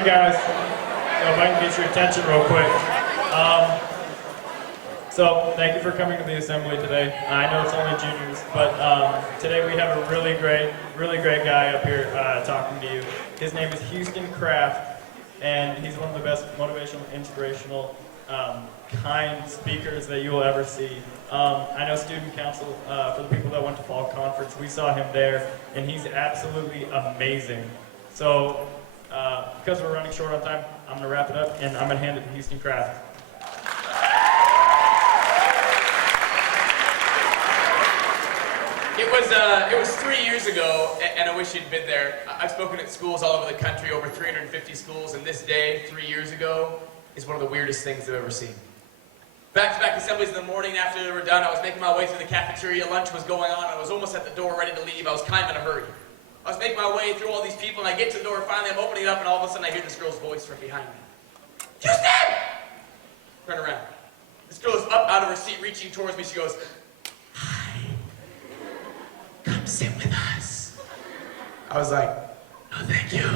Hey guys, so if I can get your attention real quick. So thank you for coming to the assembly today. I know it's only juniors, but today we have a really great guy up here talking to you. His name is Houston Kraft, and he's one of the best motivational, inspirational, kind speakers that you will ever see. I know student council, for the people that went to fall conference, we saw him there, and he's absolutely amazing. So because we're running short on time, I'm going to wrap it up, and I'm going to hand it to Houston Kraft. It was 3 years ago, and I wish you'd been there. I've spoken at schools all over the country, over 350 schools, and this day, 3 years ago, is one of the weirdest things I've ever seen. Back-to-back assemblies in the morning after they were done, I was making my way through the cafeteria, lunch was going on, I was almost at the door ready to leave, I was kind of in a hurry. I was making my way through all these people, and I get to the door, finally I'm opening it up, and all of a sudden I hear this girl's voice from behind me. Houston! Turn around. This girl is up out of her seat, reaching towards me, she goes, come sit with us. I was like, no, thank you.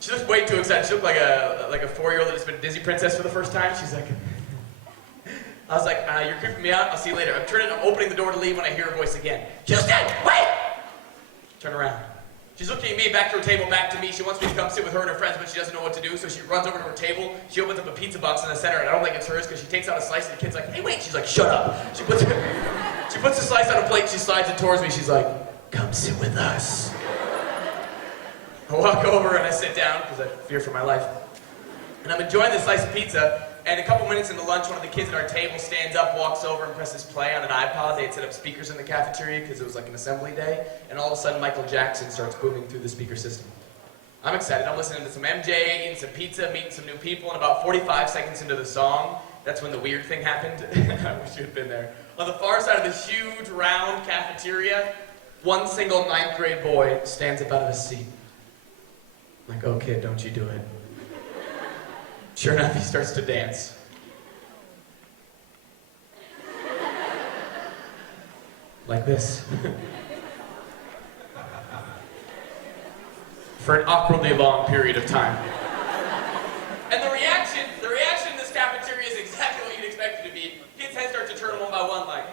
She looked way too excited. She looked like a 4-year-old that has been a Disney princess for the first time. She's like, I was like, you're creeping me out. I'll see you later. I'm opening the door to leave when I hear her voice again. Houston, wait! Turn around. She's looking at me, back to her table, back to me. She wants me to come sit with her and her friends, but she doesn't know what to do, so she runs over to her table. She opens up a pizza box in the center, and I don't think it's hers because she takes out a slice, and the kid's like, hey, wait. She's like, shut up. She puts the slice on a plate, she slides it towards me. She's like, come sit with us. I walk over and I sit down because I fear for my life. And I'm enjoying this slice of pizza, and a couple minutes into lunch, one of the kids at our table stands up, walks over, and presses play on an iPod. They had set up speakers in the cafeteria because it was like an assembly day, and all of a sudden Michael Jackson starts booming through the speaker system. I'm excited. I'm listening to some MJ, eating some pizza, meeting some new people, and about 45 seconds into the song, that's when the weird thing happened. I wish you had been there. On the far side of this huge, round cafeteria, one single 9th grade boy stands up out of his seat. I'm like, oh kid, don't you do it. Sure enough, he starts to dance. Like this. For an awkwardly long period of time. And the reaction in this cafeteria is exactly what you'd expect it to be. Kids' heads start to turn one by one like,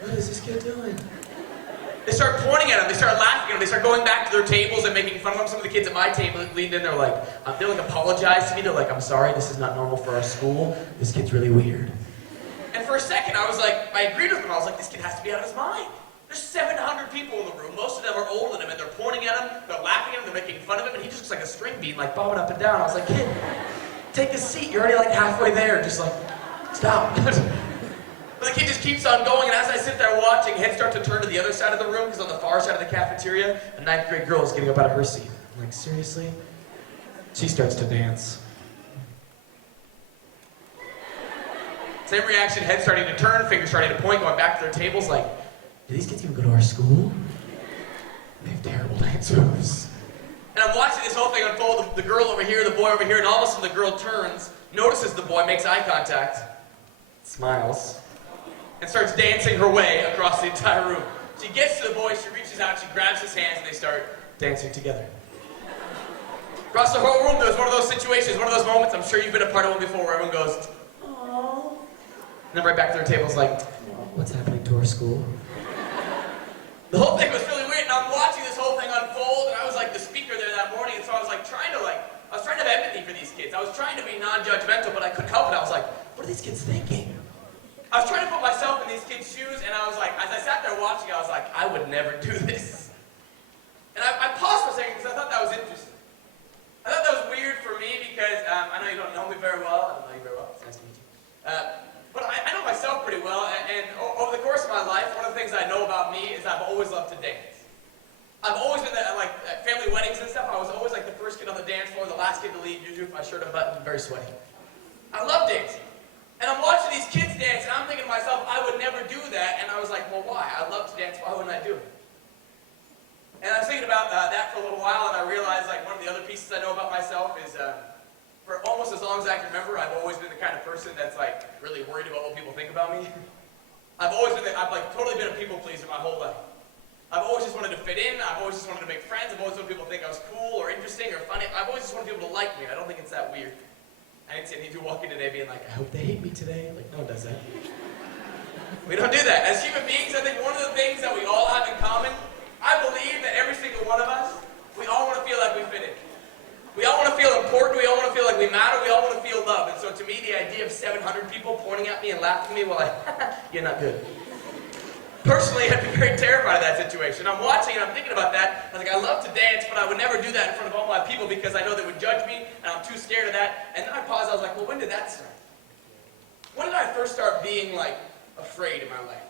what is this kid doing? They start pointing at him, they start laughing at him, they start going back to their tables and making fun of him. Some of the kids at my table leaned in, they're like apologize to me. They're like, I'm sorry, this is not normal for our school. This kid's really weird. And for a second, I agreed with him. I was like, this kid has to be out of his mind. There's 700 people in the room. Most of them are older than him, and they're pointing at him, they're laughing at him, they're making fun of him, and he just looks like a string bean, like bobbing up and down. I was like, kid, take a seat. You're already like halfway there. Just like, stop. But the kid just keeps on going, and as I sit there watching, heads start to turn to the other side of the room, because on the far side of the cafeteria, a 9th grade girl is getting up out of her seat. I'm like, seriously? She starts to dance. Same reaction, head starting to turn, fingers starting to point, going back to their tables, like, do these kids even go to our school? They have terrible dance moves. And I'm watching this whole thing unfold, the girl over here, the boy over here, and all of a sudden the girl turns, notices the boy, makes eye contact, smiles, and starts dancing her way across the entire room. She gets to the boy, she reaches out, she grabs his hands, and they start dancing together. Across the whole room, there was one of those situations, one of those moments, I'm sure you've been a part of one before, where everyone goes, aww. And then right back to their tables like, what's happening to our school? The whole thing was really weird, and I'm watching this whole thing unfold, and I was like the speaker there that morning, and so I was trying to have empathy for these kids. I was trying to be non-judgmental, but I couldn't help it. I was like, what are these kids thinking? I was trying to put myself in these kids' shoes, and I was like, as I sat there watching, I was like, I would never do this. And I paused for a second because I thought that was interesting. I thought that was weird for me because I know you don't know me very well. I don't know you very well. It's nice to meet you. But I know myself pretty well, and over the course of my life, one of the things I know about me is I've always loved to dance. I've always been at family weddings and stuff. I was always like the first kid on the dance floor, the last kid to leave, usually with my shirt unbuttoned, very sweaty. I love dancing. And I'm watching these kids dance, and I'm thinking to myself, I would never do that. And I was like, well, why? I love to dance. Why wouldn't I do it? And I was thinking about that for a little while, and I realized one of the other pieces I know about myself is for almost as long as I can remember, I've always been the kind of person that's really worried about what people think about me. I've totally been a people pleaser my whole life. I've always just wanted to fit in. I've always just wanted to make friends. I've always wanted people to think I was cool or interesting or funny. I've always just wanted people to like me. I don't think it's that weird. I didn't see any of you walking today being like, I hope they hate me today. Like, no one does that. We don't do that. As human beings, I think one of the things that we all have in common, I believe that every single one of us, we all want to feel like we fit in. We all want to feel important. We all want to feel like we matter. We all want to feel love. And so to me, the idea of 700 people pointing at me and laughing at me while you're not good. Personally, I'd be very terrified of that situation. I'm watching and I'm thinking about that. I was like, I love to dance, but I would never do that in front of all my people because I know they would judge me, and I'm too scared of that. And then I paused. I was like, well, when did that start? When did I first start being, like, afraid in my life?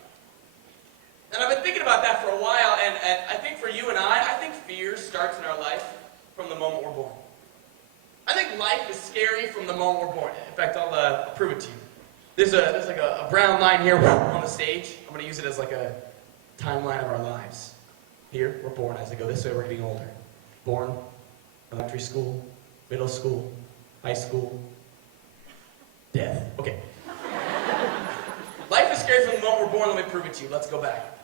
And I've been thinking about that for a while, and I think for you and I think fear starts in our life from the moment we're born. I think life is scary from the moment we're born. In fact, I'll prove it to you. There's like a brown line here on the stage. I'm going to use it as like a timeline of our lives. Here, we're born. As I go this way, we're getting older. Born, elementary school, middle school, high school, death. Okay. Life is scary from the moment we're born. Let me prove it to you. Let's go back.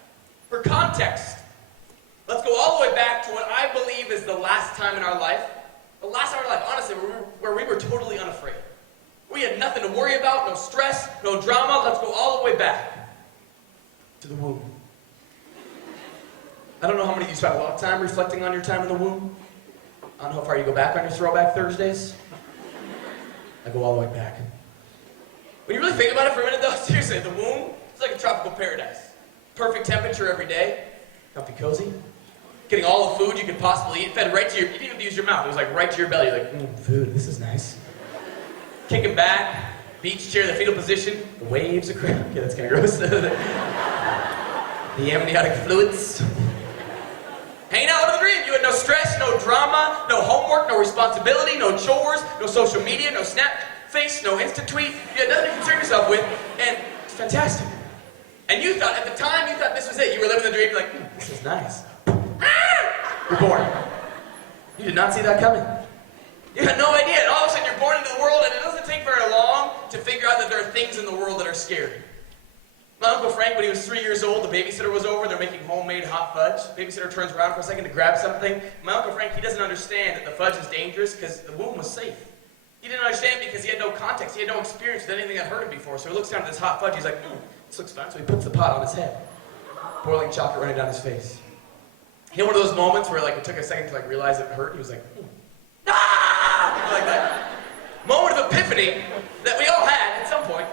For context, let's go all the way back to what I believe is the last time in our life, honestly, where we were totally unafraid. We had nothing to worry about, no stress, no drama. Let's go all the way back to the womb. I don't know how many of you spent a lot of time reflecting on your time in the womb. I don't know how far you go back on your throwback Thursdays. I go all the way back. When you really think about it for a minute though, seriously, the womb is like a tropical paradise. Perfect temperature every day, comfy cozy. Getting all the food you could possibly eat, fed right to your, you didn't even use your mouth, it was like right to your belly. You're like, food, this is nice. Kicking back, beach chair, the fetal position, the waves are crazy. Okay, that's kind of gross. The amniotic fluids. Hanging out with the dream. You had no stress, no drama, no homework, no responsibility, no chores, no social media, no snap face, no Insta tweet. You had nothing to concern yourself with, and it's fantastic. And you thought, at the time, you thought this was it. You were living the dream, you're like, this is nice. You're born. You did not see that coming. You had no idea, and all of a sudden you're born into the world, and it doesn't take very long to figure out that there are things in the world that are scary. My Uncle Frank, when he was 3 years old, the babysitter was over, they're making homemade hot fudge. Babysitter turns around for a second to grab something. My Uncle Frank, he doesn't understand that the fudge is dangerous because the womb was safe. He didn't understand because he had no context, he had no experience with anything that hurt him before. So he looks down at this hot fudge, he's like, this looks fun. So he puts the pot on his head, boiling chocolate running down his face. He had one of those moments where like it took a second to like realize it hurt. He was like, like that. Moment of epiphany that we all had at some point.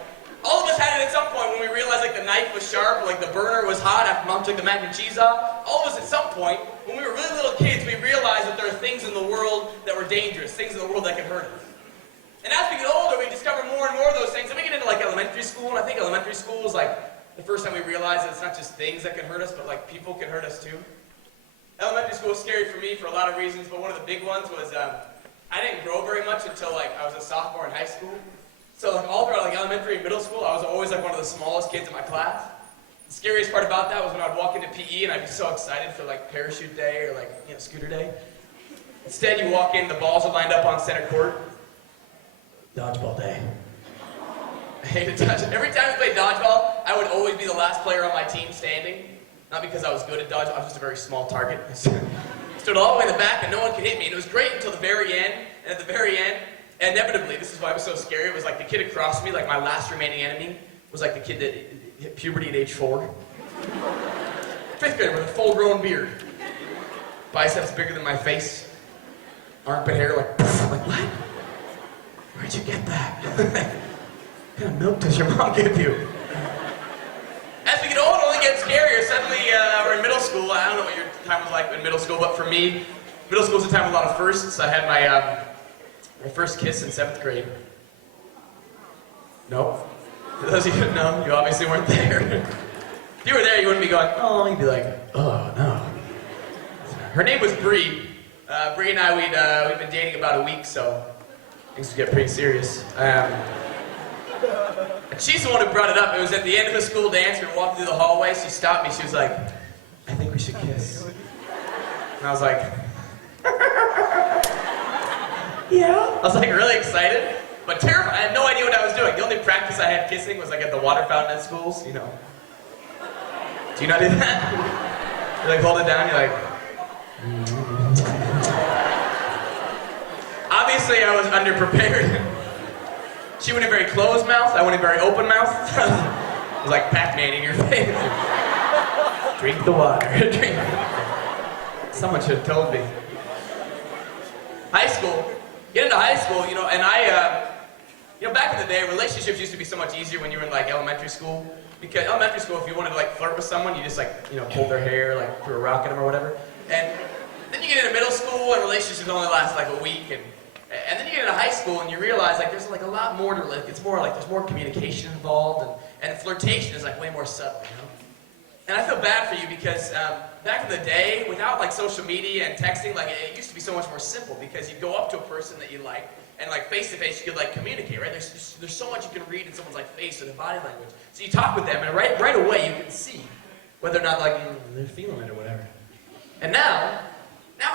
All of us had it at some point when we realized like the knife was sharp, like the burner was hot after Mom took the mac and cheese off. All of us at some point, when we were really little kids, we realized that there are things in the world that were dangerous, things in the world that can hurt us. And as we get older, we discover more and more of those things. And we get into like elementary school, and I think elementary school is like the first time we realize that it's not just things that can hurt us, but like people can hurt us too. Elementary school was scary for me for a lot of reasons, but one of the big ones was I didn't grow very much until like I was a sophomore in high school. So like all throughout like elementary and middle school, I was always like one of the smallest kids in my class. The scariest part about that was when I'd walk into PE and I'd be so excited for like parachute day or like, you know, scooter day. Instead, you walk in, the balls are lined up on center court. Dodgeball day. I hated dodgeball. Every time we played dodgeball, I would always be the last player on my team standing. Not because I was good at dodgeball, I was just a very small target. Stood all the way in the back and no one could hit me. And it was great until the very end. And at the very end, inevitably, this is why it was so scary, it was like the kid across me, like my last remaining enemy, was like the kid that hit puberty at age 4. 5th grader with a full-grown beard. Biceps bigger than my face. Armpit hair like, poof, like what? Where'd you get that? What kind of milk does your mom give you? As we get older, it only gets scarier. Suddenly, we're in middle school. I don't know what your time was like in middle school, but for me, middle school was a time of a lot of firsts. I had my first kiss in 7th grade. Nope. For those of you who know, you obviously weren't there. If you were there, you wouldn't be going, oh, you'd be like, oh, no. Her name was Bree. Bree and I, we'd been dating about a week, so things would get pretty serious. And she's the one who brought it up. It was at the end of the school dance. We were walking through the hallway. She stopped me. She was like, I think we should kiss. And I was like, yeah. I was like really excited, but terrified. I had no idea what I was doing. The only practice I had kissing was like at the water fountain at schools, you know. Do you not do that? You like hold it down, you're like... Obviously, I was underprepared. She went in very closed mouth, I went in very open mouth. It was like Pac-Man in your face. Drink the water, drink. Someone should have told me. High school, get into high school, you know, and back in the day, relationships used to be so much easier when you were in like elementary school. Because elementary school, if you wanted to like flirt with someone, you just like, hold their hair, like threw a rock at them or whatever. And then you get into middle school and relationships only last like a week. And then you get into high school and you realize like there's like a lot more to it. It's more like there's more communication involved and flirtation is like way more subtle, you know? And I feel bad for you because back in the day, without like social media and texting, like it used to be so much more simple because you'd go up to a person that you like and like face to face you could like communicate, right? There's so much you can read in someone's like face or their body language. So you talk with them and right away you can see whether or not like they're feeling it or whatever. And now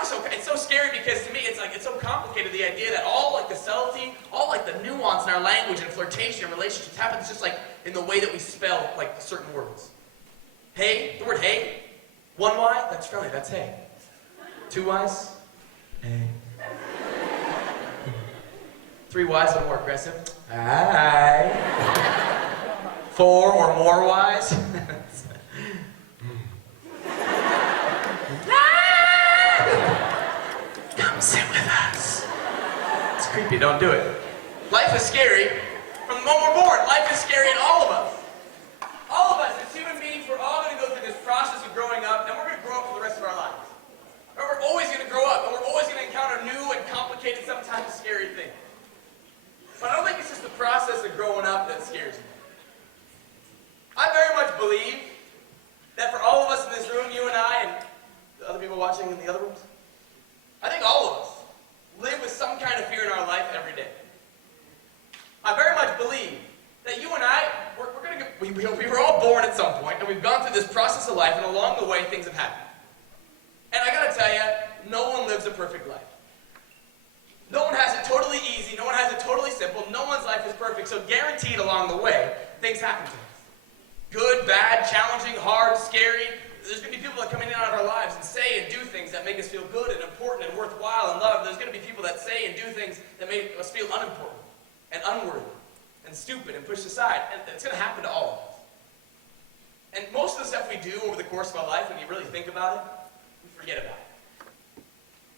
it's so scary because to me it's so complicated, the idea that all like the subtlety, all like the nuance in our language and flirtation and relationships happens just like in the way that we spell like certain words. Hey, the word hey, one Y, that's friendly, that's hey. Two Y's, hey. Three Y's, a little more aggressive. Hi. Four or more Y's. Come sit with us. It's creepy, don't do it. Life is scary. From the moment we're born, life is scary in all of us. All of us as human beings, we're all going to go through this process of growing up, and we're going to grow up for the rest of our lives. We're always going to grow up, and we're always going to encounter new and complicated, sometimes scary things. But I don't think it's just the process of growing up that scares me. I very much believe that for all of us in this room, you and I, and the other people watching in the other rooms, I think all of us live with some kind of fear in our life every day. I very much believe that you and I, we were all born at some point, and we've gone through this process of life, and along the way, things have happened. And I gotta tell you, no one lives a perfect life. No one has it totally easy, no one has it totally simple, no one's life is perfect, so guaranteed along the way, things happen to us. Good, bad, challenging, hard, scary. There's gonna be people that come in and out of our lives and say and do things that make us feel good and important and worthwhile and loved. There's gonna be people that say and do things that make us feel unimportant and unworthy and stupid and pushed aside, and it's going to happen to all of us. And most of the stuff we do over the course of our life, when you really think about it, we forget about it.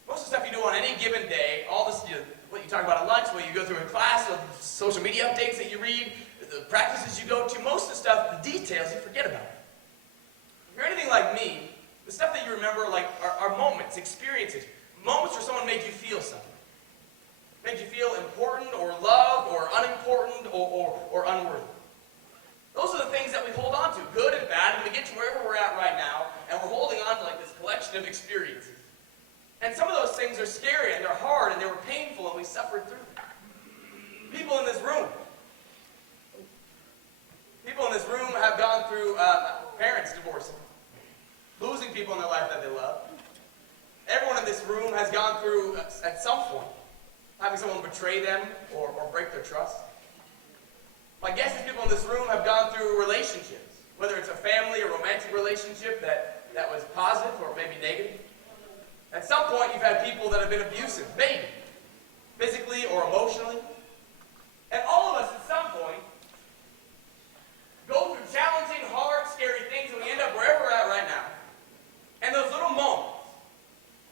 Most of the stuff you do on any given day, all this, what you talk about at lunch, what you go through in class, the social media updates that you read, the practices you go to, most of the stuff, the details, you forget about. If you're anything like me, the stuff that you remember like are moments, experiences, moments where someone made you feel something. Made you feel important or loved or unimportant or unworthy. Those are the things that we hold on to, good and bad, and we get to wherever we're at right now, and we're holding on to like this collection of experiences. And some of those things are scary, and they're hard, and they were painful, and we suffered through them. People in this room have gone through parents divorcing, losing people in their life that they love. Everyone in this room has gone through, at some point, having someone betray them or break their trust. My guess is people in this room have gone through relationships, whether it's a family or romantic relationship that was positive or maybe negative. At some point, you've had people that have been abusive, maybe, physically or emotionally. And all of us at some point go through challenging, hard, scary things, and we end up wherever we're at right now. And those little moments,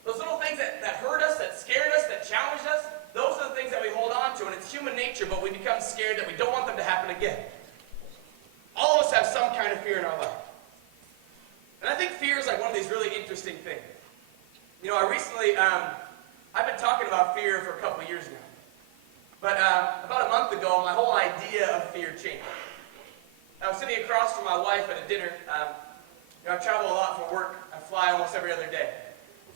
those little things that hurt us, that scared us, that challenged us, those are the things that we hold on to, and it's human nature, but we become scared that we don't want them to happen again. All of us have some kind of fear in our life. And I think fear is like one of these really interesting things. You know, I recently, I've been talking about fear for a couple of years now. But about a month ago, my whole idea of fear changed. I was sitting across from my wife at a dinner. I travel a lot for work. I fly almost every other day.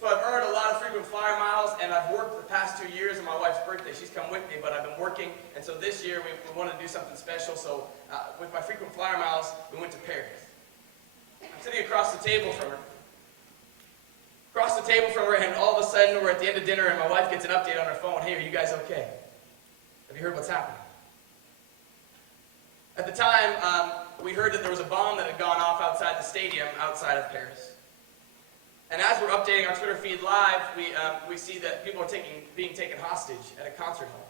So I've earned a lot of frequent flyer miles, and I've worked the past 2 years on my wife's birthday. She's come with me, but I've been working, and so this year we wanted to do something special, so with my frequent flyer miles, we went to Paris. I'm sitting across the table from her. And all of a sudden, we're at the end of dinner, and my wife gets an update on her phone. Hey, are you guys okay? Have you heard what's happening? At the time, we heard that there was a bomb that had gone off outside the stadium outside of Paris. And as we're updating our Twitter feed live, we see that people are being taken hostage at a concert hall.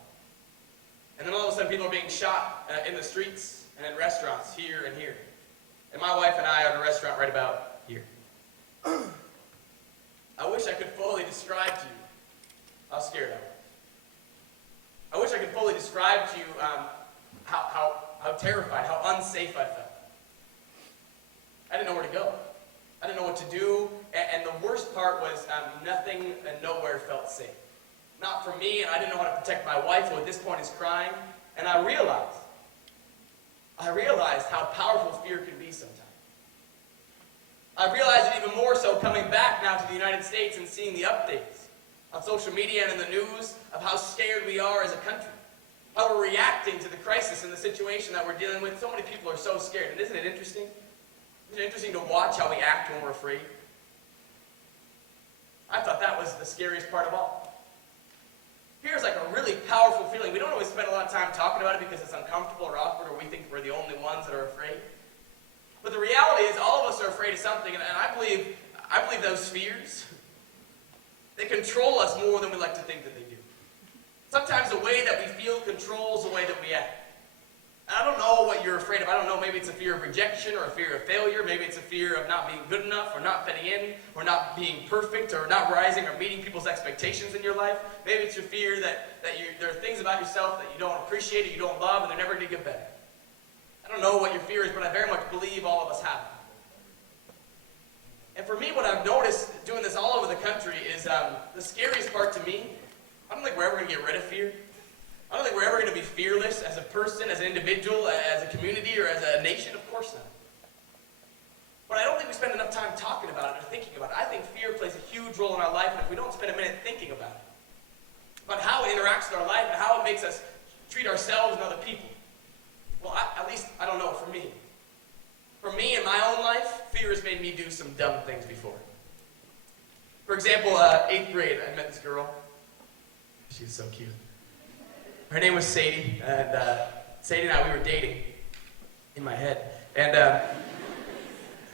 And then all of a sudden people are being shot in the streets and in restaurants here and here. And my wife and I are at a restaurant right about here. I wish I could fully describe to you how scared I was. I wish I could fully describe to you how terrified, how unsafe I felt. I didn't know where to go. I didn't know what to do. And the worst part was nothing and nowhere felt safe. Not for me, and I didn't know how to protect my wife, who at this point is crying. And I realized how powerful fear can be sometimes. I realized it even more so coming back now to the United States and seeing the updates on social media and in the news of how scared we are as a country. How we're reacting to the crisis and the situation that we're dealing with. So many people are so scared. And isn't it interesting? Isn't it interesting to watch how we act when we're afraid? I thought that was the scariest part of all. Fear is like a really powerful feeling. We don't always spend a lot of time talking about it because it's uncomfortable or awkward, or we think we're the only ones that are afraid. But the reality is all of us are afraid of something, and I believe those fears, they control us more than we like to think that they do. Sometimes the way that we feel controls the way that we act. I don't know what you're afraid of. I don't know, maybe it's a fear of rejection or a fear of failure. Maybe it's a fear of not being good enough or not fitting in or not being perfect or not rising or meeting people's expectations in your life. Maybe it's your fear that there are things about yourself that you don't appreciate or you don't love and they're never going to get better. I don't know what your fear is, but I very much believe all of us have it. And for me, what I've noticed doing this all over the country is the scariest part to me, I don't think we're ever going to get rid of fear. I don't think we're ever going to be fearless as a person, as an individual, as a community, or as a nation. Of course not. But I don't think we spend enough time talking about it or thinking about it. I think fear plays a huge role in our life, and if we don't spend a minute thinking about how it interacts with our life and how it makes us treat ourselves and other people, well, at least, I don't know, for me. For me, in my own life, fear has made me do some dumb things before. For example, 8th grade, I met this girl. She was so cute. Her name was Sadie, and Sadie and I, we were dating in my head. And I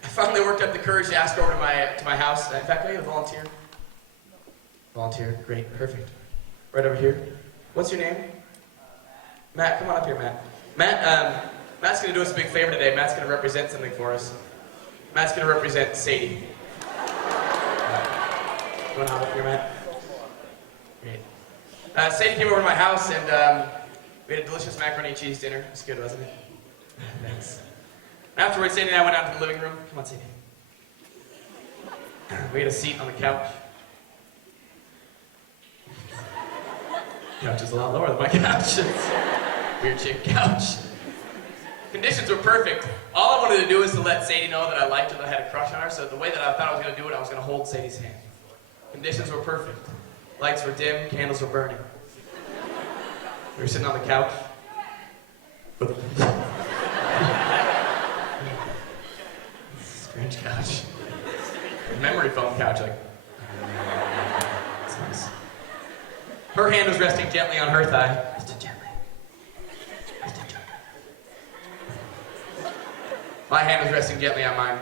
finally worked up the courage to ask her over to my house. In fact, I need a volunteer. Volunteer, great, perfect. Right over here. What's your name? Matt, come on up here, Matt. Matt's going to do us a big favor today. Matt's going to represent something for us. Matt's going to represent Sadie. You want to hop up here, Matt? Great. Sadie came over to my house, and we had a delicious macaroni and cheese dinner. It was good, wasn't it? Thanks. Afterwards, Sadie and I went out to the living room. Come on, Sadie. We had a seat on the couch. The couch is a lot lower than my couch. Weird shaped couch. Conditions were perfect. All I wanted to do was to let Sadie know that I liked her, that I had a crush on her. So the way that I thought I was going to do it, I was going to hold Sadie's hand. Conditions were perfect. Lights were dim, candles were burning. We were sitting on the couch. Strange couch. Memory foam couch, like. It's nice. Her hand was resting gently on her thigh. Just gently. Just gently. My hand was resting gently on mine.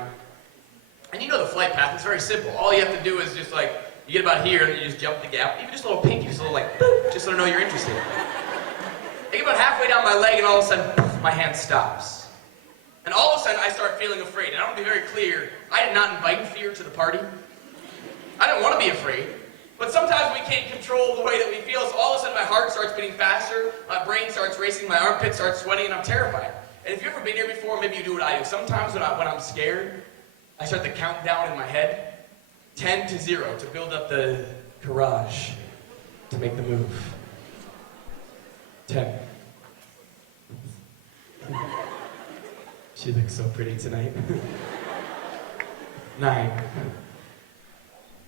And you know the flight path, it's very simple. All you have to do is just like, you get about here and you just jump the gap. Even just a little pinky, just a little like, boop, just so to know you're interested. I get about halfway down my leg and all of a sudden, poof, my hand stops. And all of a sudden I start feeling afraid. And I want to be very clear, I did not invite fear to the party. I didn't want to be afraid. But sometimes we can't control the way that we feel, so all of a sudden my heart starts beating faster, my brain starts racing, my armpits start sweating, and I'm terrified. And if you've ever been here before, maybe you do what I do. Sometimes when I'm scared, I start the countdown in my head, 10 to 0, to build up the courage to make the move. 10. She looks so pretty tonight. 9.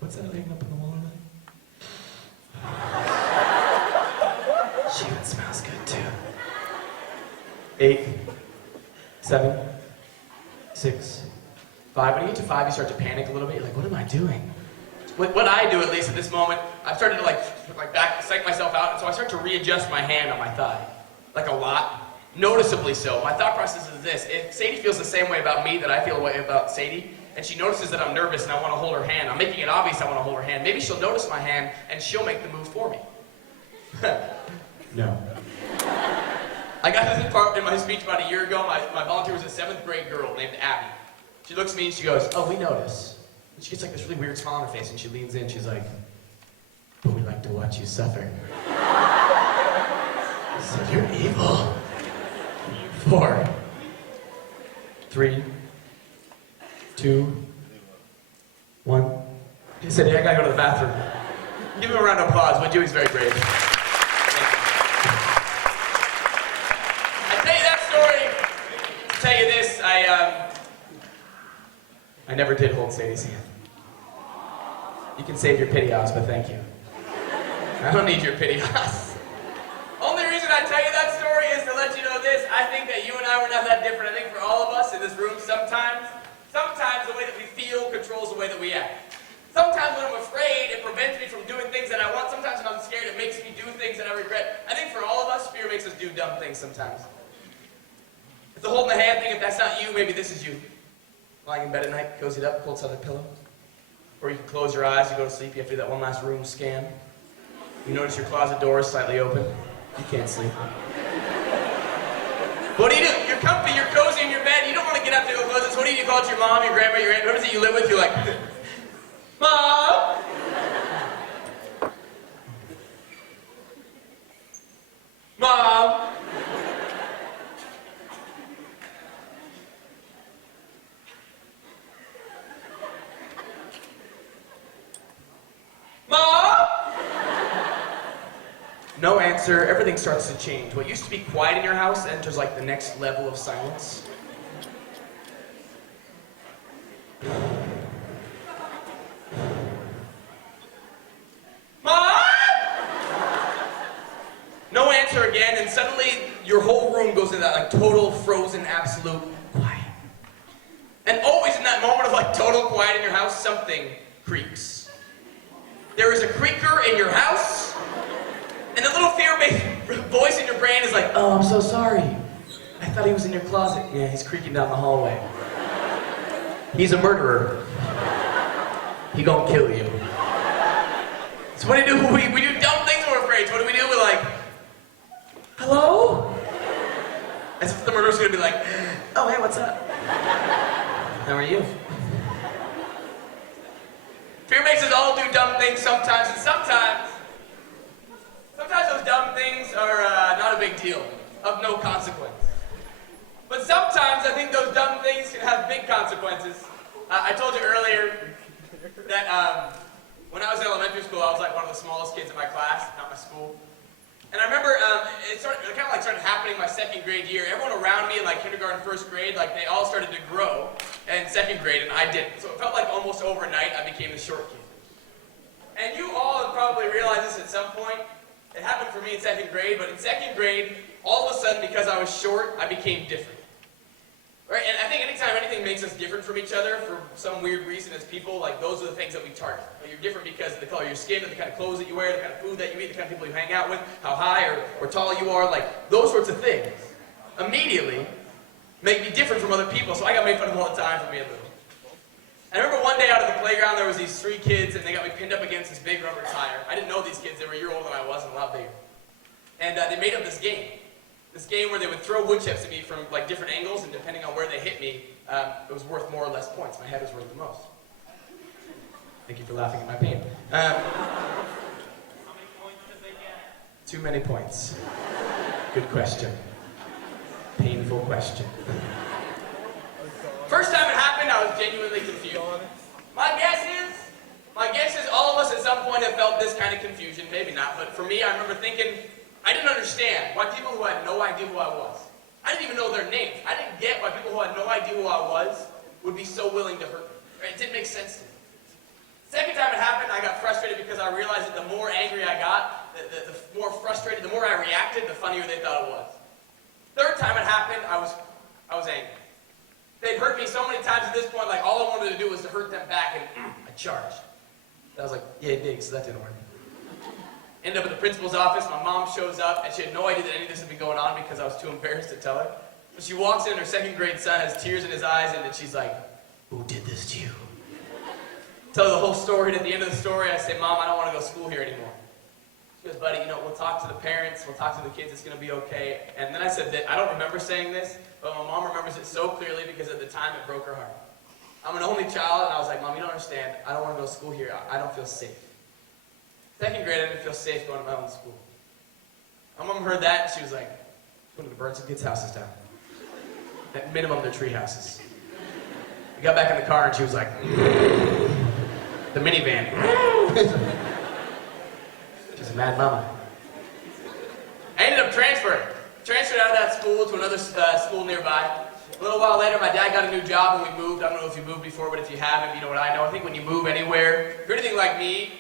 What's that hanging up on the wall tonight? She even smells good too. 8, 7, 6, 5. When you get to 5, you start to panic a little bit. You're like, what am I doing? What I do, at least at this moment, I've started to like psych myself out, and so I start to readjust my hand on my thigh. Like a lot. Noticeably so. My thought process is this. If Sadie feels the same way about me that I feel a way about Sadie, and she notices that I'm nervous and I want to hold her hand. I'm making it obvious I want to hold her hand. Maybe she'll notice my hand and she'll make the move for me. No. I got to this part in my speech about a year ago. My volunteer was a 7th grade girl named Abby. She looks at me and she goes, "Oh, we notice." And she gets like this really weird smile on her face and she leans in. She's like, "But we like to watch you suffer." I said, "You're evil." 4, 3, 2, 1. He said, "Yeah, I gotta go to the bathroom." Give him a round of applause, would you? He's very brave. I tell you that story to tell you this. I never did hold Sadie's hand. You can save your pity offs, but thank you. I don't need your pity offs. Only reason I tell you that story is to let you know this. I think that you and I were not that different. I think for all of us in this room, sometimes the way that we feel controls the way that we act. Sometimes when I'm afraid, it prevents me from doing things that I want. Sometimes when I'm scared, it makes me do things that I regret. I think for all of us, fear makes us do dumb things sometimes. If the holding the hand thing, if that's not you, maybe this is you. Lying in bed at night, cozied up, cold side pillow. Or you can close your eyes, you go to sleep, you have to do that one last room scan. You notice your closet door is slightly open. You can't sleep. What do? You're comfy, you're cozy in your bed, you don't want to get up to go close this. What do? You call it your mom, your grandma, your aunt, whoever it is that you live with, you're like, "Mom!" Mom! Mom! No answer. Everything starts to change. What used to be quiet in your house enters like the next level of silence. Mom! No answer again, and suddenly your whole room goes into that like total frozen absolute quiet. And always in that moment of like total quiet in your house, something creaks. There is a creaker in your house, and the little fear-based voice in your brain is like, "Oh, I'm so sorry. I thought he was in your closet." Yeah, he's creaking down the hallway. He's a murderer. He gonna kill you. So what do? We do dumb things when we're afraid. So what do? We're like, "Hello?" As if the murderer's gonna be like, "Oh, hey, what's up? How are you?" Fear makes us all do dumb things sometimes, and sometimes those dumb things are not a big deal, of no consequence. But sometimes I think those dumb things can have big consequences. I told you earlier that when I was in elementary school, I was like one of the smallest kids in my class, not my school. And I remember it kind of like started happening my 2nd grade year. Everyone around me in like kindergarten, 1st grade, like they all started to grow in 2nd grade, and I didn't. So it felt like almost overnight I became the short kid. And you all have probably realized this at some point. It happened for me in 2nd grade, but in 2nd grade, all of a sudden, because I was short, I became different. Right? And I think anytime anything makes us different from each other for some weird reason as people, like those are the things that we target. Like, you're different because of the color of your skin, or the kind of clothes that you wear, the kind of food that you eat, the kind of people you hang out with, how high or tall you are, like those sorts of things immediately make me different from other people. So I got made fun of all the time for being little. I remember one day out at the playground, there was these 3 kids, and they got me pinned up against this big rubber tire. I didn't know these kids. They were a year older than I was and a lot bigger. And they made up this game. This game where they would throw wood chips at me from like different angles, and depending on where they hit me, it was worth more or less points. My head was worth the most. Thank you for laughing at my pain. How many points did they get? Too many points. Good question. Painful question. First time it happened, I was genuinely confused. My guess is all of us at some point have felt this kind of confusion. Maybe not, but for me, I remember thinking, I didn't understand why people who had no idea who I was. I didn't even know their names. I didn't get why people who had no idea who I was would be so willing to hurt me. It didn't make sense to me. Second time it happened, I got frustrated because I realized that the more angry I got, the more frustrated, the more I reacted, the funnier they thought it was. Third time it happened, I was angry. They'd hurt me so many times at this point, like all I wanted to do was to hurt them back, and I charged. And I was like, yeah, it did, so that didn't work. Ended up at the principal's office. My mom shows up, and she had no idea that any of this had been going on because I was too embarrassed to tell her. So she walks in, her 2nd grade son has tears in his eyes, and then she's like, "Who did this to you. Tell her the whole story, and at the end of the story, I say, Mom, I don't want to go to school here anymore. She goes, buddy, we'll talk to the parents, we'll talk to the kids, it's going to be okay. And then I said that I don't remember saying this, but my mom remembers it so clearly because at the time it broke her heart. I'm an only child, and I was like, Mom, you don't understand. I don't want to go to school here. I don't feel safe. Second grade, I didn't feel safe going to my own school. My mom heard that, and she was like, I'm going to burn some kids' houses down. At minimum, they're tree houses. We got back in the car, and she was like, the minivan. She's a mad mama. I ended up transferred out of that school to another school nearby. A little while later, my dad got a new job and we moved. I don't know if you moved before, but if you haven't, you know what I know. I think when you move anywhere, if you're anything like me,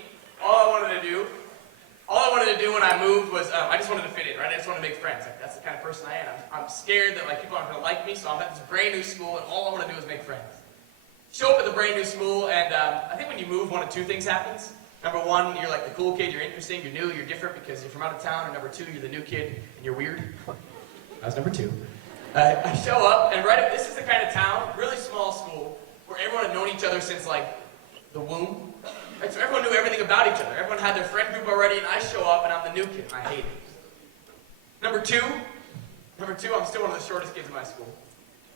all I wanted to do when I moved was, I just wanted to fit in, right? I just wanted to make friends. Like, that's the kind of person I am. I'm scared that people aren't going to like me, so I'm at this brand new school, and all I want to do is make friends. Show up at the brand new school, and I think when you move, one of two things happens. Number one, you're like the cool kid, you're interesting, you're new, you're different because you're from out of town. Or number two, you're the new kid, and you're weird. That was number two. I show up, and this is the kind of town, really small school, where everyone had known each other since like the womb. Right? So everyone knew everything about each other. Everyone had their friend group already, and I show up, and I'm the new kid, and I hate it. Number two, I'm still one of the shortest kids in my school.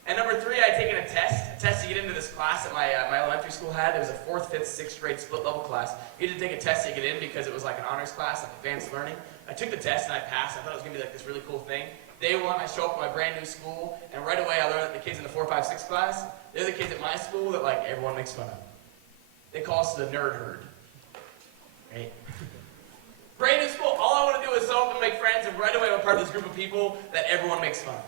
And number three, I had taken a test to get into this class that my elementary school had. It was a 4th, 5th, 6th grade split level class. You had to take a test to get in because it was like an honors class, like advanced learning. I took the test and I passed. I thought it was going to be like this really cool thing. Day one, I show up at my brand new school, and right away I learned that the kids in the 4, 5, 6 class, they're the kids at my school that like everyone makes fun of. They call us the nerd herd. Right? Brand new school, all I want to do is show up and make friends, and right away I'm part of this group of people that everyone makes fun of.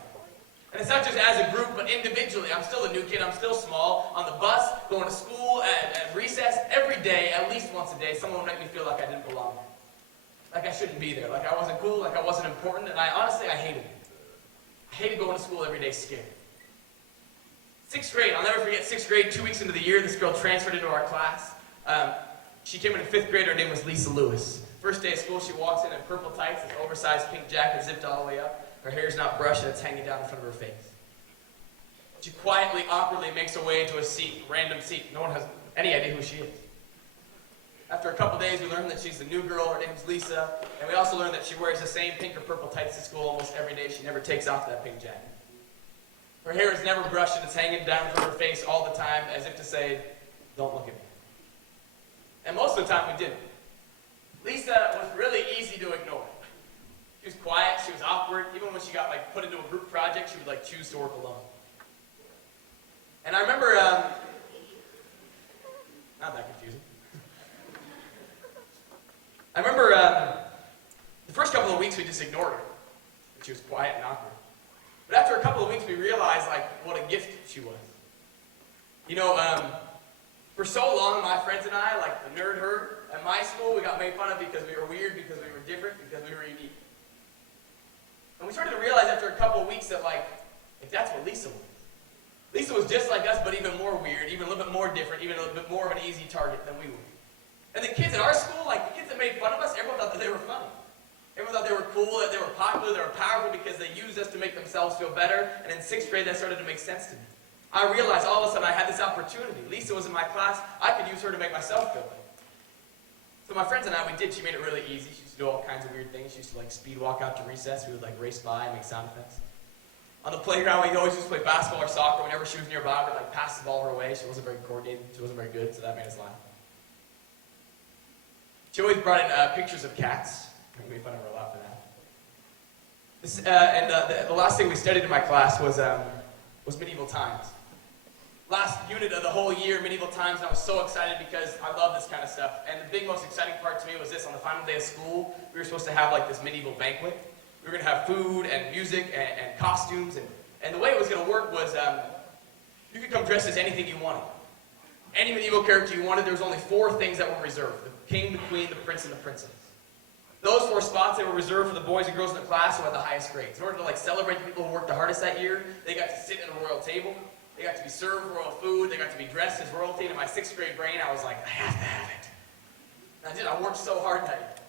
And it's not just as a group, but individually. I'm still a new kid, I'm still small. On the bus, going to school, at recess, every day, at least once a day, someone would make me feel like I didn't belong there. Like I shouldn't be there, like I wasn't cool, like I wasn't important, and I hated it. I hated going to school every day scared. 6th grade, I'll never forget 6th grade, 2 weeks into the year, this girl transferred into our class. She came in 5th grade, her name was Lisa Lewis. First day of school, she walks in purple tights, this oversized pink jacket zipped all the way up. Her hair's not brushed and it's hanging down in front of her face. She quietly, awkwardly makes her way into a seat, random seat. No one has any idea who she is. After a couple days, we learned that she's the new girl. Her name's Lisa. And we also learned that she wears the same pink or purple tights to school almost every day. She never takes off that pink jacket. Her hair is never brushed and it's hanging down in front of her face all the time as if to say, don't look at me. And most of the time we didn't. Lisa was really easy to ignore. She was quiet, she was awkward. Even when she got put into a group project, she would choose to work alone. And I remember, not that confusing. I remember the first couple of weeks we just ignored her. She was quiet and awkward. But after a couple of weeks we realized what a gift she was. For so long, my friends and I, the nerd herd, at my school, we got made fun of because we were weird, because we were different, because we were unique. And we started to realize after a couple of weeks that, that's what Lisa was. Lisa was just like us, but even more weird, even a little bit more different, even a little bit more of an easy target than we were. And the kids at our school, the kids that made fun of us, everyone thought that they were funny. Everyone thought they were cool, that they were popular, they were powerful because they used us to make themselves feel better. And in 6th grade, that started to make sense to me. I realized all of a sudden I had this opportunity. Lisa was in my class. I could use her to make myself feel better. So my friends and I, she made it really easy. She used to do all kinds of weird things. She used to speed walk out to recess. We would race by and make sound effects. On the playground, we always used to play basketball or soccer. Whenever she was nearby, we'd pass the ball her way. She wasn't very coordinated. She wasn't very good, so that made us laugh. She always brought in pictures of cats. We made fun of her a lot for that. The last thing we studied in my class was medieval times. Last unit of the whole year, medieval times, and I was so excited because I love this kind of stuff. And the most exciting part to me was this: on the final day of school, we were supposed to have this medieval banquet. We were going to have food and music and costumes, and the way it was going to work was you could come dressed as anything you wanted. Any medieval character you wanted. There was only 4 things that were reserved: the king, the queen, the prince, and the princess. Those 4 spots, they were reserved for the boys and girls in the class who had the highest grades. In order to celebrate the people who worked the hardest that year, they got to sit at a royal table. They got to be served royal food. They got to be dressed as royalty. And in my 6th grade brain, I was like, I have to have it. And I did. I worked so hard that year.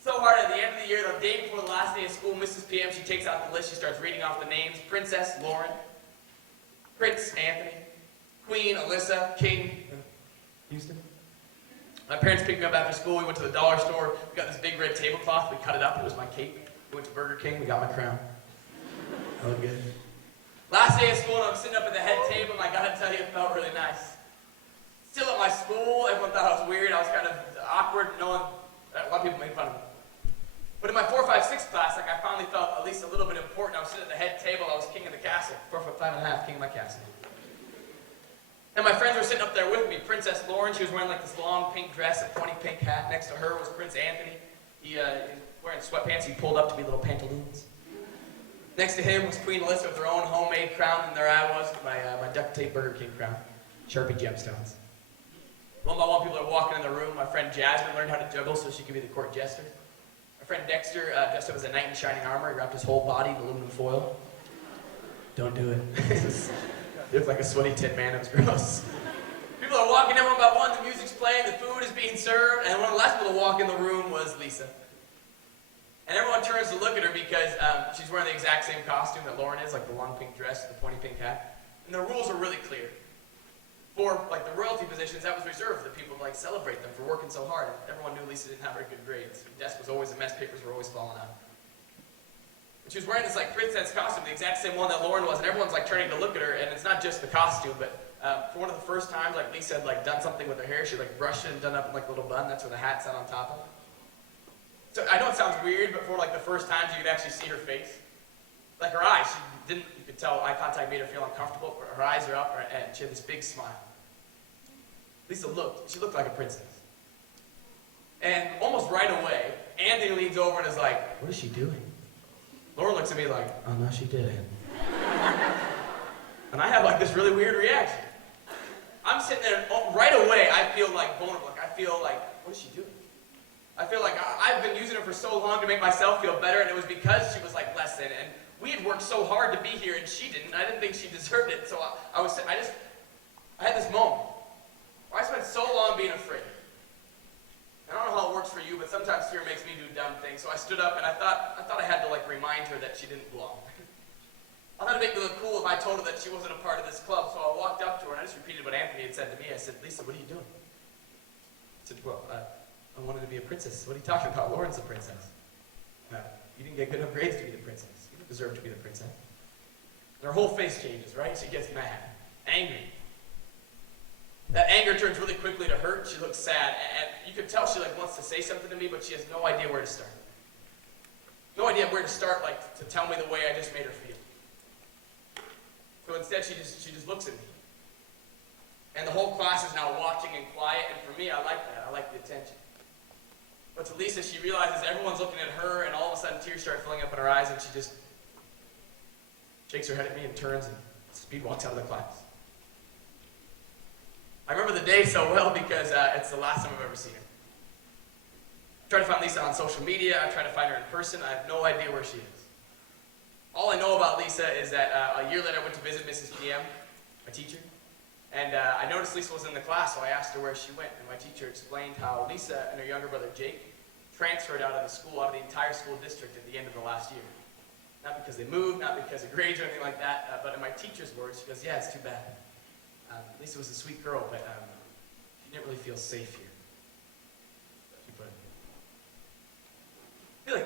So hard at the end of the year, the day before the last day of school, Mrs. PM, she takes out the list. She starts reading off the names: Princess Lauren, Prince Anthony, Queen, Alyssa, King, Houston. My parents picked me up after school. We went to the dollar store. We got this big red tablecloth. We cut it up. It was my cape. We went to Burger King. We got my crown. That was good. Last day of school, and I'm sitting up at the head table, and I gotta tell you, it felt really nice. Still at my school, everyone thought I was weird. I was kind of awkward. A lot of people made fun of me. But in my 4, 5, 6 class, like I finally felt at least a little bit important. I was sitting at the head table. I was king of the castle. 4 foot 5.5, king of my castle. And my friends were sitting up there with me. Princess Lauren, she was wearing like this long pink dress, a pointy pink hat. Next to her was Prince Anthony. He was wearing sweatpants. He pulled up to be little pantaloons. Next to him was Queen Alyssa with her own homemade crown, and there I was with my duct tape Burger King crown. Sharpie gemstones. One by one, people are walking in the room. My friend Jasmine learned how to juggle so she could be the court jester. My friend Dexter dressed up as a knight in shining armor. He wrapped his whole body in aluminum foil. Don't do it. He looked like a sweaty tin man. It was gross. People are walking in one by one. The music's playing. The food is being served. And one of the last people to walk in the room was Lisa. And everyone turns to look at her because she's wearing the exact same costume that Lauren is, like the long pink dress, the pointy pink hat. And the rules are really clear. For like the royalty positions, that was reserved for the people to like celebrate them for working so hard. Everyone knew Lisa didn't have very good grades. Her desk was always a mess. Papers were always falling out. But she was wearing this like princess costume, the exact same one that Lauren was, and everyone's like turning to look at her. And it's not just the costume, but for one of the first times, like Lisa had like done something with her hair. She like brushed it and done up in like a little bun. That's where the hat sat on top of. So I know it sounds weird, but for like the first times you could actually see her face. Like her eyes, you could tell eye contact made her feel uncomfortable. Her eyes are up, and she had this big smile. Lisa she looked like a princess. And almost right away, Anthony leans over and is like, what is she doing? Laura looks at me like, oh no, she didn't. And I have like this really weird reaction. I'm sitting there, and right away, I feel like vulnerable. Like I feel like, what is she doing? I feel like I've been using her for so long to make myself feel better, and it was because she was like less than. And we had worked so hard to be here, and she didn't. I didn't think she deserved it. So I had this moment where I spent so long being afraid. I don't know how it works for you, but sometimes fear makes me do dumb things. So I stood up, and I thought I had to like remind her that she didn't belong. I thought it'd make me look cool if I told her that she wasn't a part of this club. So I walked up to her, and I just repeated what Anthony had said to me. I said, Lisa, what are you doing? I said, well, I wanted to be a princess. What are you talking about? Lauren's a princess. You didn't get good enough grades to be the princess. You don't deserve to be the princess. And her whole face changes, right? She gets mad, angry. That anger turns really quickly to hurt. She looks sad, and you could tell she like wants to say something to me, but she has no idea where to start. No idea where to start, like to tell me the way I just made her feel. So instead, she just looks at me, and the whole class is now watching and quiet. And for me, I like that. I like the attention. But to Lisa, she realizes everyone's looking at her, and all of a sudden, tears start filling up in her eyes, and she just shakes her head at me and turns and speed walks out of the class. I remember the day so well because it's the last time I've ever seen her. I tried to find Lisa on social media. I tried to find her in person. I have no idea where she is. All I know about Lisa is that a year later I went to visit Mrs. PM, my teacher, and I noticed Lisa was in the class, so I asked her where she went, and my teacher explained how Lisa and her younger brother Jake transferred out of the school, out of the entire school district at the end of the last year. Not because they moved, not because of grades or anything like that, but in my teacher's words, she goes, yeah, it's too bad. Lisa was a sweet girl, but she didn't really feel safe here. She put it. I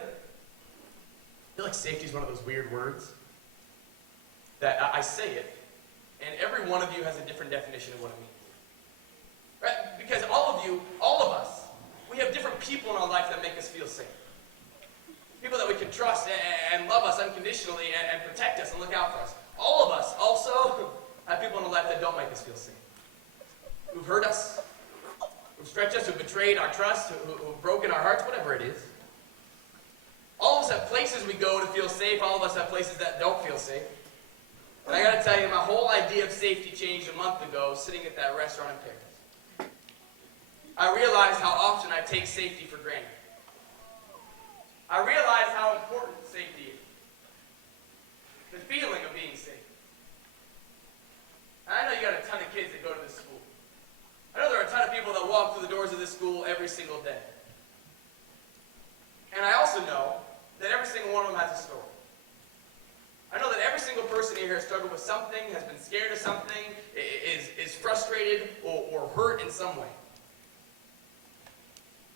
feel like safety is one of those weird words that I say it, and every one of you has a different definition of what it means. Right? Because all of us, we have different people in our life that make us feel safe. People that we can trust and love us unconditionally and protect us and look out for us. All of us also have people in our life that don't make us feel safe. Who've hurt us, who've stretched us, who've betrayed our trust, who've broken our hearts, whatever it is. All of us have places we go to feel safe. All of us have places that don't feel safe. And I gotta tell you, my whole idea of safety changed a month ago sitting at that restaurant in Paris. I realized how often I take safety for granted. I realized how important safety is. The feeling of being safe. I know you got a ton of kids that go to this school. I know there are a ton of people that walk through the doors of this school every single day. And I also know that every single one of them has a story. I know that every single single person in here has struggled with something, has been scared of something, is frustrated or hurt in some way.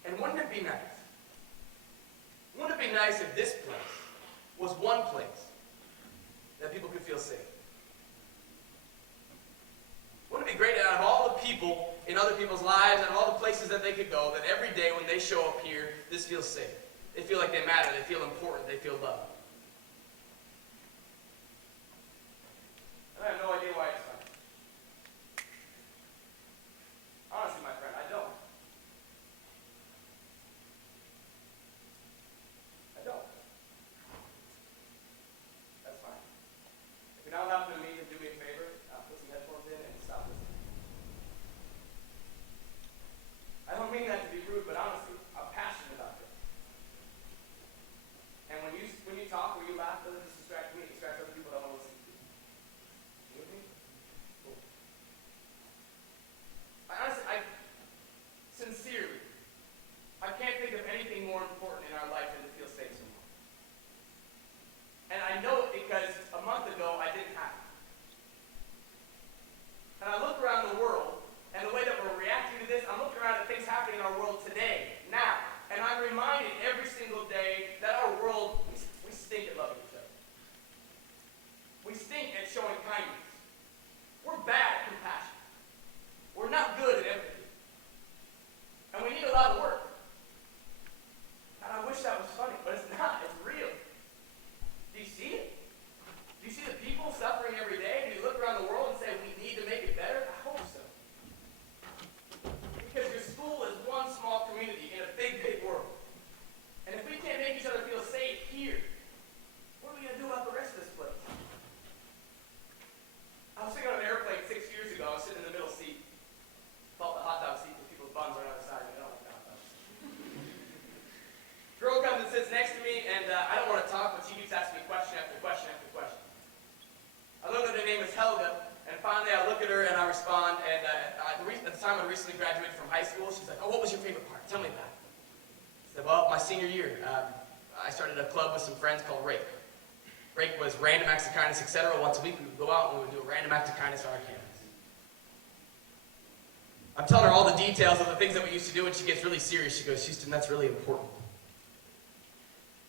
And wouldn't it be nice? Wouldn't it be nice if this place was one place that people could feel safe? Wouldn't it be great that out of all the people in other people's lives and all the places that they could go, that every day when they show up here, this feels safe? They feel like they matter, they feel important, they feel loved. And I have no idea why it's fun. Honestly, my friend, I don't. That's fine. If you're not allowed to me, do me a favor, put some headphones in and stop listening. I don't mean that to be rude, but honestly, I'm passionate about this. And when you talk or you laugh, doesn't just distract me, it distracts other people that want to listen to you. You with me? Cool. Sincerely, I can't think of anything more important in our life than to feel safe somewhere. And I know it because a month ago I didn't have it. And I look around the world, and the way that we're reacting to this, I'm looking around at things happening in our world today, now. And I'm reminded every single day that our world, we stink at loving each other. We stink at showing kindness. We're bad at compassion. We're not good at empathy. And we need a lot of work. And I wish that was funny, but it's not. It's real. Do you see it? Do you see the people suffering every day? Do you look around the world and say, we need to make it better? I hope so. Because your school is one small community in a big, big world. And if we can't make each other feel safe here, what are we going to do about the rest of this place? I was sitting on an airplane 6 years ago. I was sitting in the middle seat. Felt the hot dog seat with people's buns on the other side. I don't like hot dogs. Girl comes and sits next to me, and I don't want to talk, but she keeps asking me question after question after question. I learned that her name is Helga, and finally I look at her and I respond, and at the time I recently graduated from high school, she's like, oh, what was your favorite part? Tell me about it. I said, well, my senior year, I started a club with some friends called Rake. Rake was random acts of kindness, etc. Once a week we would go out and we would do a random act of kindness on our campus. I'm telling her all the details of the things that we used to do, and she gets really serious. She goes, Houston, that's really important.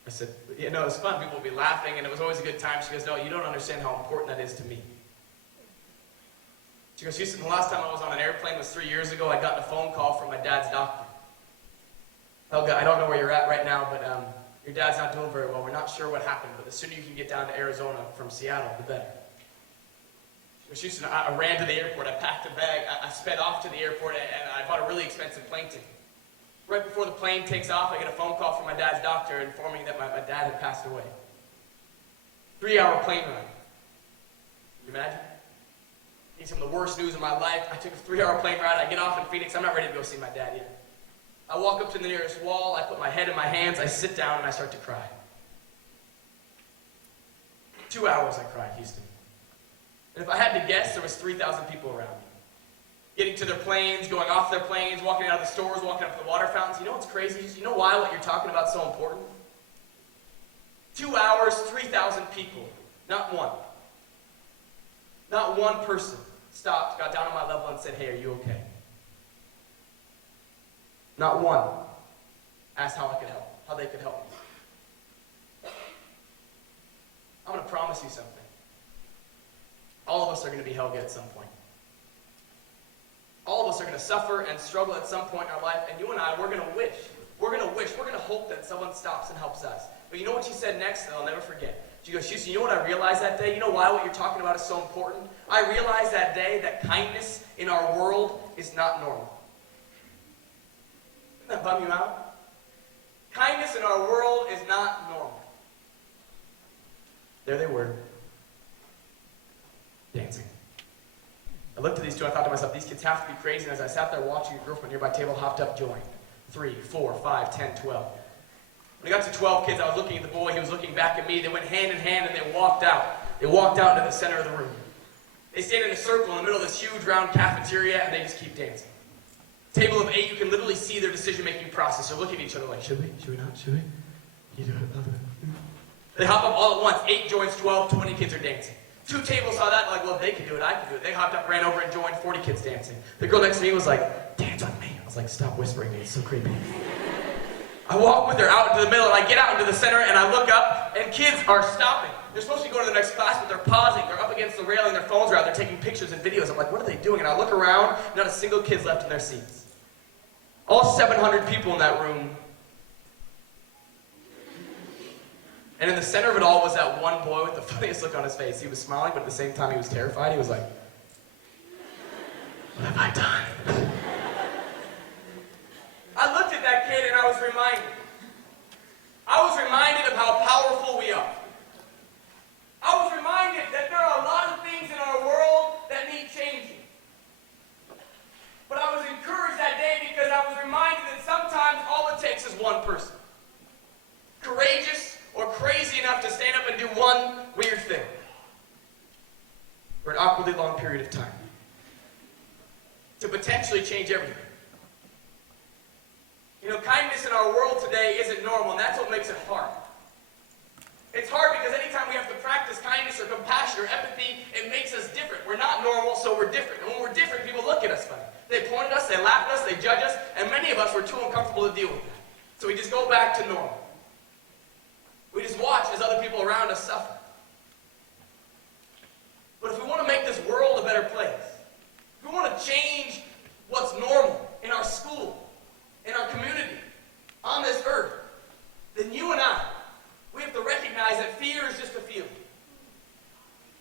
I said, it was fun. People would be laughing, and it was always a good time. She goes, no, you don't understand how important that is to me. She goes, Houston, the last time I was on an airplane was 3 years ago. I got a phone call from my dad's doctor. Helga, I don't know where you're at right now, but your dad's not doing very well. We're not sure what happened, but the sooner you can get down to Arizona from Seattle, the better. Houston, I ran to the airport, I packed a bag, I sped off to the airport, and I bought a really expensive plane ticket. Right before the plane takes off, I get a phone call from my dad's doctor informing that my dad had passed away. 3-hour plane ride. Can you imagine? Need some of the worst news of my life. I took a 3-hour plane ride, I get off in Phoenix, I'm not ready to go see my dad yet. I walk up to the nearest wall, I put my head in my hands, I sit down, and I start to cry. 2 hours I cried, Houston. And if I had to guess, there was 3,000 people around me. Getting to their planes, going off their planes, walking out of the stores, walking up to the water fountains. You know what's crazy? You know why what you're talking about is so important? 2 hours, 3,000 people. Not one. Not one person stopped, got down on my level and said, hey, are you okay? Not one asked how I could help, how they could help me. I'm going to promise you something. All of us are going to be Helga at some point. All of us are going to suffer and struggle at some point in our life, and you and I, we're going to wish, we're going to hope that someone stops and helps us. But you know what she said next, and I'll never forget. She goes, Houston, you know what I realized that day? You know why what you're talking about is so important? I realized that day that kindness in our world is not normal. Doesn't that bum you out? Kindness in our world is not normal. There they were. Dancing. I looked at these two, I thought to myself, these kids have to be crazy, and as I sat there watching, a girl from a nearby table hopped up, joined. 3, 4, 5, 10, 12. When I got to 12 kids, I was looking at the boy, he was looking back at me, they went hand in hand, and they walked out. They walked out into the center of the room. They stand in a circle in the middle of this huge round cafeteria, and they just keep dancing. Table of 8, you can literally see their decision-making process. They're looking at each other like, should we? Should we not? Should we? You do it, I'll do it. They hop up all at once. 8 joins, 12, 20 kids are dancing. 2 tables saw that, like, well, if they can do it, I can do it. They hopped up, ran over, and joined 40 kids dancing. The girl next to me was like, dance with me. I was like, stop whispering me, it's so creepy. I walk with her out into the middle, and I get out into the center, and I look up, and kids are stopping. They're supposed to be going to the next class, but they're pausing. They're up against the railing, their phones are out, they're taking pictures and videos. I'm like, what are they doing? And I look around, not a single kid's left in their seats. All 700 people in that room. And in the center of it all was that one boy with the funniest look on his face. He was smiling, but at the same time he was terrified. He was like, what have I done? I looked at that kid and I was reminded. I was reminded of how powerful we are. I was reminded that there are a lot of things in our world that need changing. But I was encouraged that day because I was reminded that sometimes all it takes is one person. Courageous or crazy enough to stand up and do one weird thing. For an awkwardly long period of time. To potentially change everything. You know, kindness in our world today isn't normal, and that's what makes it hard. It's hard because anytime we have to practice kindness or compassion or empathy, it makes us different. We're not normal, so we're different. And when we're different, people look at us funny. They point at us, they laugh at us, they judge us, and many of us were too uncomfortable to deal with that. So we just go back to normal. We just watch as other people around us suffer. But if we want to make this world a better place, if we want to change what's normal in our school, in our community, on this earth, then you and I, we have to recognize that fear is just a feeling.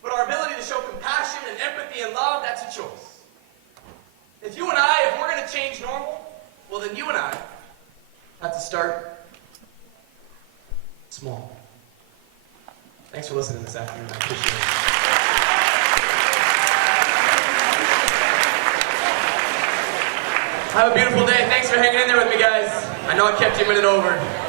But our ability to show compassion and empathy and love, that's a choice. If you and I, if we're going to change normal, well then you and I have to start small. Thanks for listening this afternoon. I appreciate it. Have a beautiful day. Thanks for hanging in there with me, guys. I know I kept you a minute over.